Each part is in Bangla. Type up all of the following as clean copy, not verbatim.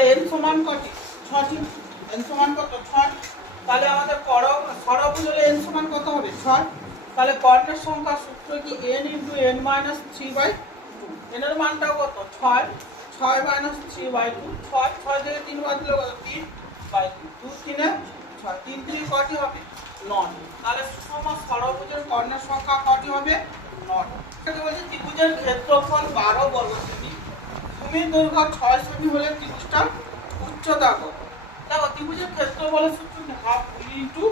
তাহলে n সমান কটি? 6টি। n সমান কত? 6। তাহলে আমাদের ষড়ভুজ হলে n সমান কত হবে? 6। তাহলে কর্ণের সংখ্যার সূত্র কি n × n - 3/2। n এর মানটাও কত? 6। 6 - 3/2। 6 6 থেকে 3 বাদ দিলে কত? 3/2। 2 3 6। 3 3 কটি হবে? 9। তাহলে সুষম ষড়ভুজের কর্ণের সংখ্যা কটি হবে? 9। এটাকে বলছে ত্রিভুজের ক্ষেত্রফল 12 বর্গ সেমি, ভূমির দৈর্ঘ্য 6 সেমি হলে ত্রিভুজটার উচ্চতা কত? দেখো ত্রিভুজের ক্ষেত্রফলের সূত্র কি? হাফ ভূমি ইনটু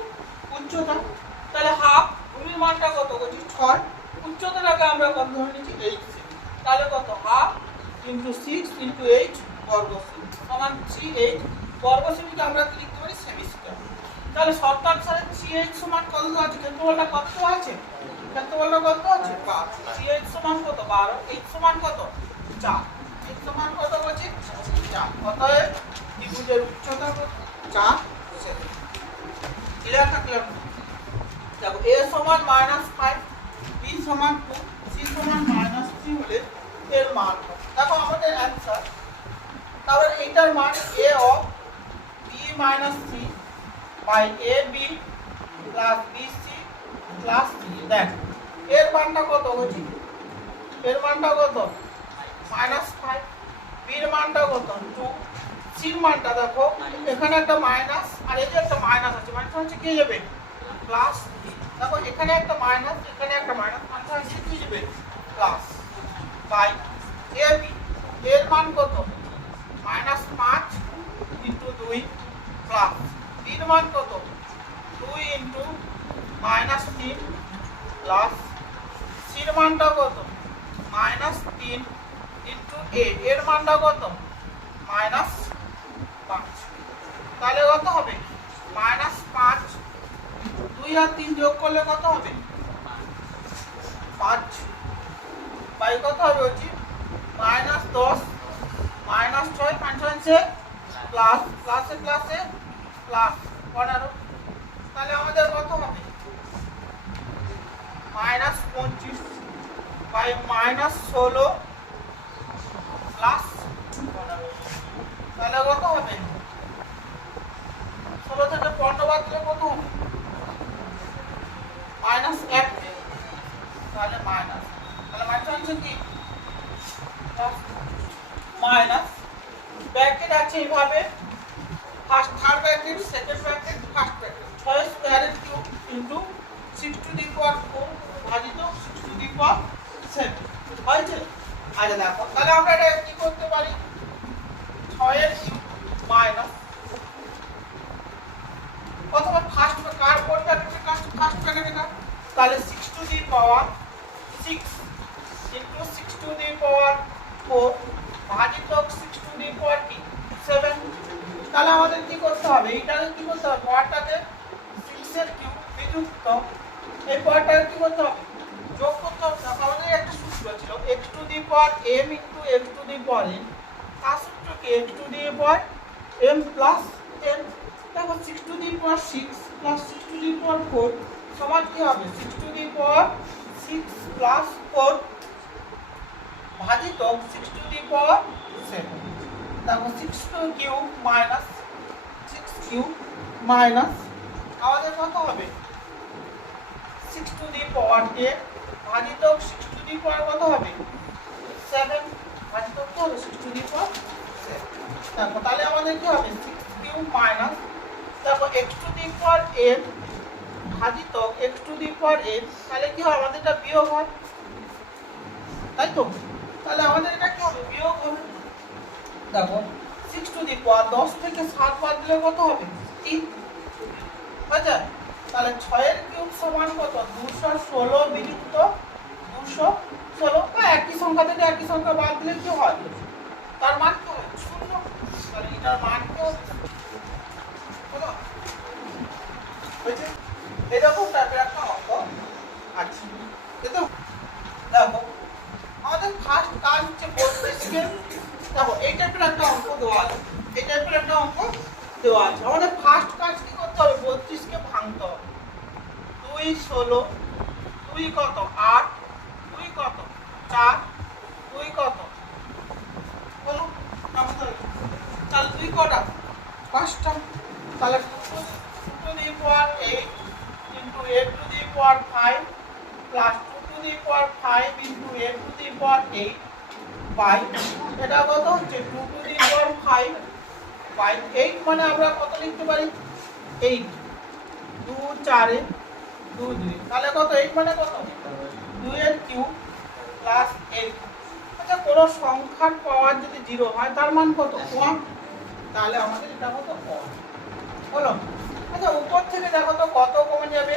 উচ্চতা। তাহলে হাফ ভূমির মানটা কত করছি? 6। উচ্চতাটাকে আমরা কত ধরে নিচ্ছি? 8 সেমি। তাহলে কত? হাফ ইনটু 6 ইনটু 8 বর্গ সেমি সমান 38 বর্গ সেমিকে আমরা কি লিখতে পারি? Semi square. তাহলে শর্তানুসারে 38 সমান কত আছে? ক্ষেত্রফলটা কত আছে? ক্ষেত্রফলটা কত আছে? 5। 38 সমান কত? 12। 8 সমান কত? 4। 8 সমান কত বলছি? 4। অতএব ত্রিভুজের উচ্চতা কত? 4 সেমি। ক্লিয়ার থাকলো? দেখো a সমান -5, b সমান 2, c সমান -3 হলে এর মান কত? দেখো আমাদের অ্যানসার। তাহলে এইটার মান a of b - c by ab plus bc plus c। দেখ এর মানটা কত হচ্ছে? এর মানটা কত? -5। b এর মানটা কত? 2। c এর মানটা দেখো এখানে একটা মাইনাস আর এই যে একটা মাইনাস আছে, মানে হচ্ছে কি যাবে? প্লাস। দেখো এখানে একটা মাইনাস, এখানে একটা মাইনাস, মানে হচ্ছে কি যাবে? প্লাস। বাই ab এর মান কত? -5 * 2 প্লাস b এর মান কত? 2 * -3 প্লাস c এর মানটা কত? -3 * a এর মানটা কত? -5। তাহলে কত হবে? -5 2 আর 3 যোগ করলে কত হবে? 5 বাই কত হবে হচ্ছে? -10 -6 5 হচ্ছে প্লাস প্লাসে প্লাসে প্লাস 15। তাহলে আমাদের কত হবে? -25 বাই -16 প্লাস 15। তাহলে কত হবে? 16 থেকে 15 বাদ দিলে কত হবে? -1। তাহলে মাইনাস, তাহলে মাইনাস হচ্ছে কি? মাইনাস ব্র্যাকেট আছে এইভাবে, first third bracket, second bracket, first bracket. 6 স্কয়ারের cube into 6 to the power 4 ভাজিত 6 টু দি পাওয়ার 7 হয়েছে। আচ্ছা দেখো তাহলে আমরা এটা কি করতে পারি? 6 এর কিউব মাইনাস অথবা ফার্স্ট কার কোন ব্র্যাকেটে ফার্স্ট ব্র্যাকেটে কার, তাহলে 6 to the power 6 into 6 to the power 4 ভাজিত 6 টু দি পাওয়ার 7। তাহলে আমাদের কি করতে হবে? এইটাকে কি করতে হবে? পাওয়ারটাকে 6 এর কিউব বিযুক্ত এই পাওয়ারটাকে কি করতে হবে? যোগ করতে হবে। আমাদের একটা সূত্র ছিল x to the power m into x to the power n। তার সূত্র কি? x to the power m plus n। দেখো 6 to the power 6 plus 6 to the power 4 সমান কি হবে? 6 টু দি পাওয়ার 6 প্লাস 4 ভাজিত 6 টু দি পাওয়ার 7। দেখো 6 two cube minus 6 cube minus আমাদের কত হবে? 6 টু দি পাওয়ার 10 ভাজিত 6 টু দি পাওয়ার কত হবে? 7 ভাজিত কত হবে? 6 টু দি পাওয়ার 7। দেখো তাহলে আমাদের কি হবে? 6 কিউব মাইনাস দেখো x to the power m ভাজিত x to the power n। তাহলে কি হয়? আমাদের এটা বিয়োগ হয়, তাই তো? তাহলে আমাদের এটা কি হবে? বিয়োগ হবে। দেখো 6 টু দি পাওয়ার 10 থেকে 7 বাদ দিলে কত হবে? 3 আচ্ছা তাহলে 6 এর কিউব সমান কত? 216 বিযুক্ত 216 বা একই সংখ্যা থেকে একই সংখ্যা বাদ দিলে কি হয়? তার মান কি হবে? 0। তাহলে এটার মান কি হবে? বলো বুঝছো? এরকম টাইপের একটা অঙ্ক আছে। দেখো দেখো আমাদের ফার্স্ট কাজ হচ্ছে 32 কে, দেখো এই টাইপের একটা অঙ্ক দেওয়া আছে, এই টাইপের একটা অঙ্ক দেওয়া আছে। আমাদের ফার্স্ট কাজ কি করতে হবে? 32 কে ভাঙতে হবে। 2 16 2 কত? 8 2 কত? 4 2 কত? বলো তাহলে 2 কটা? 5টা। তাহলে 2 to the power 8 into a to the power 5 plus 2 to the power 5 into a to the power 8 by এটা কত হচ্ছে 2 to the power 5 by 8 মানে আমরা কত লিখতে পারি 8 2 4 এ 2 2 তাহলে কত 8 মানে কত 2 এর কিউব প্লাস 8। আচ্ছা কোন সংখ্যার পাওয়ার যদি 0 হয় তার মান কত 1, তাহলে আমাদের এটা কত 1 হলো। আচ্ছা উপর থেকে দেখো তো কত কমন যাবে,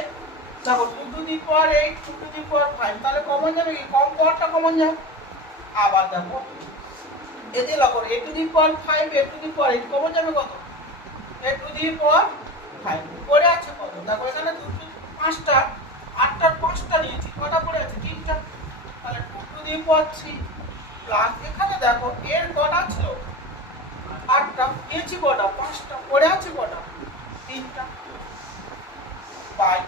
দেখো 2 to the power 8 2 to the power 5 তাহলে কমন যাবে কি কম পাওয়ারটা কমন যায়। আবার দেখো এতে লক্ষ্য a to the power 5 a to the power 8 common যাবে কত a to the power 5 পড়ে আছে কত, দেখো এখানে 5টা 8টার 5টা নিয়েছি, কটা পড়ে আছে 3টা, তাহলে 2 to the power 3 প্লাস এখানে দেখো এর কটা ছিল 8টা নিয়েছি কটা 5টা পড়ে আছে কটা 3টা by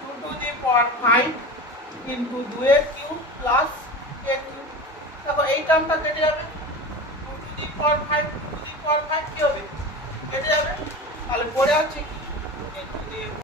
2 to the power 5 into 2 এর কিউব প্লাস a কিউব। দেখো এই টার্মটা কেটে যাবে 2 to the power 5 2 to the power 5 কি হবে কেটে যাবে, তাহলে পড়ে আছে কি a to the